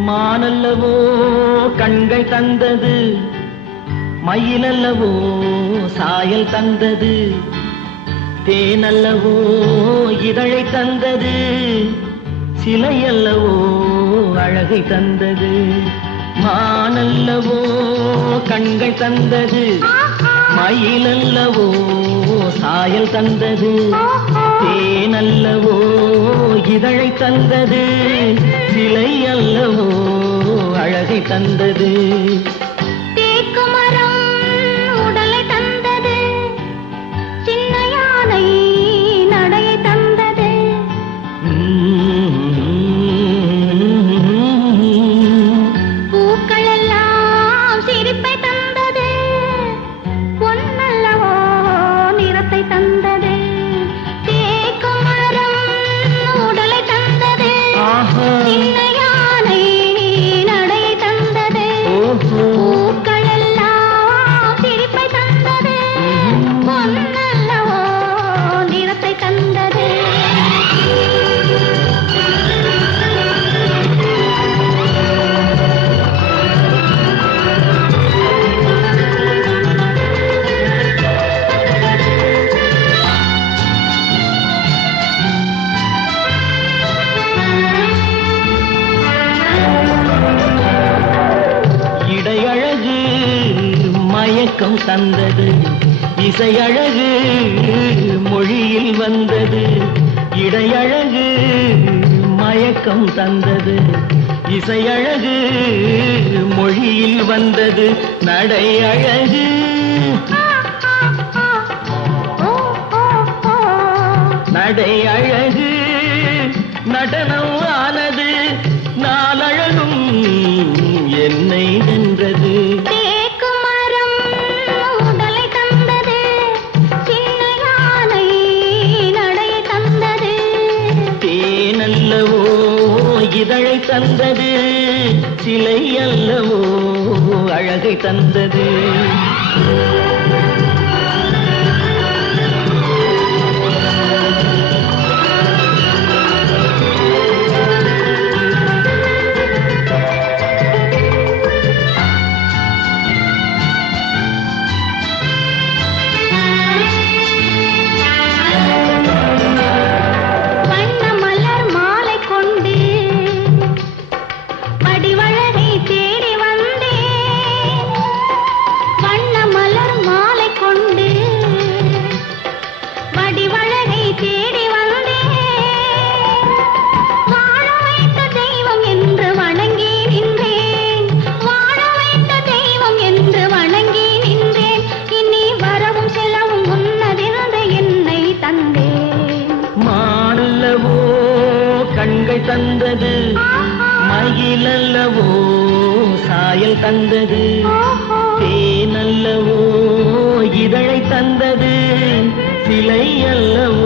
மானல்லவோ கண்கள் தந்தது, மயிலல்லவோ சாயல் தந்தது, தேனல்லவோ இதழை தந்தது, சிலையல்லவோ அழகை தந்தது. மானல்லவோ கண்கள் தந்தது, மயிலல்லவோ சாயல் தந்தது, தேனல்லவோ இதழை தந்தது, சிலை அல்லவோ அழகை தந்தது. மயக்கம் தந்தது, இசையழகு மொழியில் வந்தது. இடையழகு மயக்கம் தந்தது, இசையழகு மொழியில் வந்தது. நடை அழகு நடை அழகு நடனம் ஆனது, நாளழகும் என்னை வென்றது. இதழை தந்தது, சிலை அல்லவோ அழகை தந்தது. கண்கள் தந்தது, மயிலல்லவோ சாயல் தந்தது, தேனல்லவோ இதழை தந்தது, சிலை அல்லவோ